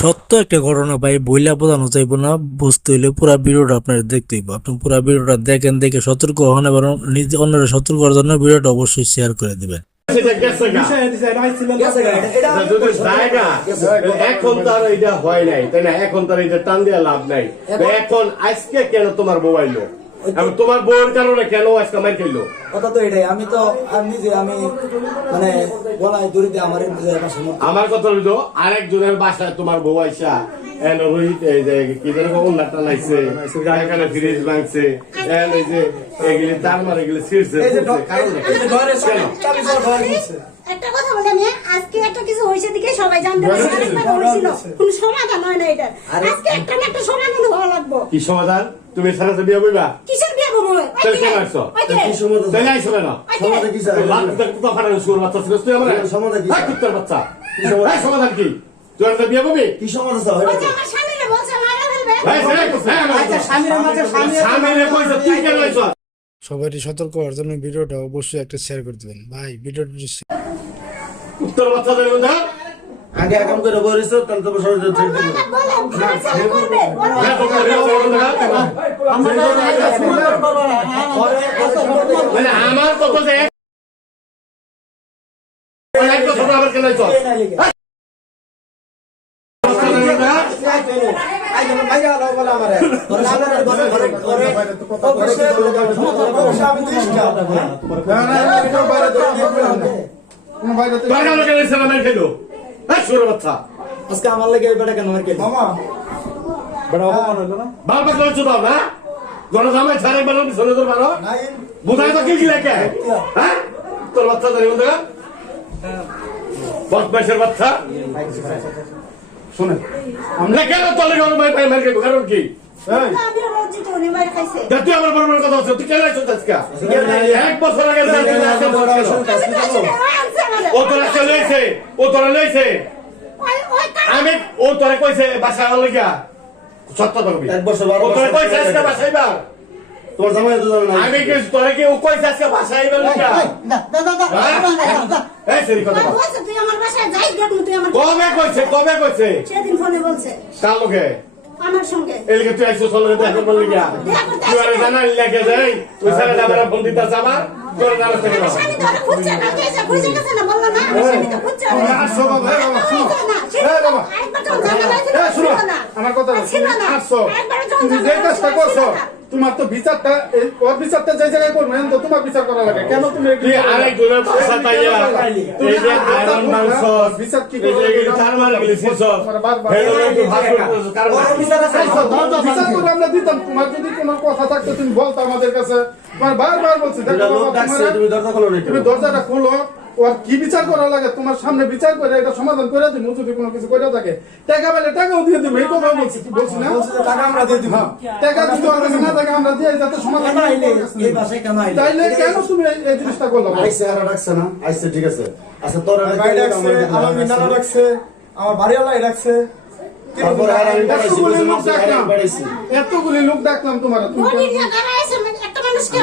সত্য একটা ঘটনা ভাই, বইলা বোঝানো যাইব না। বুঝতে হইলে পুরো ভিডিওটা আপনার দেখতে হইব। আপনি পুরো ভিডিওটা দেখেন, দেখে সতর্ক হন এবং নিজে অন্যরা সতর্ক করার জন্য ভিডিওটা অবশ্যই শেয়ার করে দিবেন। এখন তার এটা হয় নাই, তাই না? এখন তার এটা টান দেওয়া লাভ নাই। এখন আজকে কেন তোমার মোবাইল তোমার বউয়ের কারণে কেন আজকে মার খেললো? কথা তো এটাই। আমি তো নিজে আমি মানে গলায় দড়ি দিয়ে আমার কথা হইলো আরেকজনের বাসায় তোমার বউ আইসা রোহিত এই যে কি যেন উন্নাটা লাগছে, এখানে ফ্রিজ ভাঙছে, এই যে এগুলি তার মারে এগুলি ছিঁড়ছে। একটা কথা বলি, আমি আজকে একটা কিছু হয়েছে দিকে সবাই জানতে পারছে, আরেকবার হয়েছিল কোন সমাধান হয় না এটা। আজকে একটা না একটা সমাধান হওয়া লাগবে। কি সমাধান? তুমি সারা বিয়ে বইবা? কিসের বিয়ে বলবো? কি সমাধান? তাই নাই শোনা না সমাধান কি? স্যার লাখ তো ফাটানো শুরু বাচ্চা ছিল তুই আমার সমাধান কি? কুত্তার বাচ্চা কি সমাধান কি? তুই আর বিয়ে বলবি? কি সমাধান স্যার? ওই যে আমার স্বামীরে বলছে মারা ফেলবে। আচ্ছা স্বামীর মাঝে স্বামীরে কইছ তুই কেন হইছ? সবাইকে সতর্ক হওয়ার জন্য ভিডিওটা অবশ্যই একটা শেয়ার করে দিবেন ভাই। ভিডিওটা উত্তর বাচ্চা দেবে না আগে একাম করে বলেছ তাহলে তো সবাই ঠিক দিবে মানে আমার কত যে এক বছর আবার কেন হইছ? আজকে আমার লাগে বেটা কেন মার খেলো মামা বেটা অপমান হলো না বারবার করেছো দাও না জনজামাই ছাড়ে বেরো পিছনে তোর বারো বোঝায় তো কি লেখে? হ্যাঁ তোর বাচ্চা জানি বন্ধু বদমাইশের বাচ্চা শুনে আমরা কেন তলে গেল মাই পাই মার খেলো কারণ কি? তুই আমার বড় বড় কথা হচ্ছে, তুই কেন আইছো আজকে? এক বছর আগে ও তোরা চলে এসে ও তোরা লইছে আমি ও তোরা কইছে বাসায় হল গিয়া সত্য থাকবি এক বছর ও তোরা কইছে আজকে বাসায় বা তোমার জামাই তো জানো না আমি কি তোরা কি ও কইছে আজকে বাসায় আইবা লাগা এই সেরি কথা তুই আমার বাসায় যাই দেখ তুই আমার কবে কইছে সেদিন ফোনে বলছে কার লগে আমার সঙ্গে এলিকে তুই আইছো চলে দেখা করলি গিয়া তুই আরে জানা লাগে যাই তুই সারা দাবার ফোন দিতা যাবা তোর নাম থেকে না আমি তো খুঁজছে না কেসে খুঁজে গেছে না বললা না আমি তো খুঁজছে আসো বাবা বাবা শুনো বাবা একবার তো জানা লাইছে শুনো আমার কথা আসো তুমি যে কাজটা করছো তোমার তো বিচারটা ওর বিচারটা যে জায়গায় করবেন তো তোমার বিচার করা লাগে কেন তুমি আরেক জনের ভাষা তাইয়া এই যে আয়রন মাংস বিচার কি করে এই চার মার গেলি সিস হেলো একটু ভাষণ কারণ বিচার চাইছো বিচার করে আমরা দিতাম তোমার যদি কোনো কথা থাকতো তুমি বলতো আমাদের কাছে তোমার বারবার বলছি দেখো তুমি দরজা খোলো না তুমি দরজাটা খোলো ওর কি বিচার করা লাগে তোমার সামনে বিচার করে এটা সমাধান করে দিই যদি কোনো কিছু করে থাকে টাকা পেলে টাকাও দিয়ে দিবো এই কথা বলছি তুই বলছি না টাকা আমরা দিয়ে দিব টাকা দিতে হবে না টাকা আমরা দিয়ে যাতে সমাধান এই ভাষায় কেন আইলে তাইলে কেন তুমি এই জিনিসটা করলে আইসে আর রাখছ না আইসে ঠিক আছে আচ্ছা তোর বাইরে রাখছে আমার মিনারা রাখছে আমার বাড়িওয়ালাই রাখছে এতগুলি লোক ডাকলাম তোমার একটা মানুষকে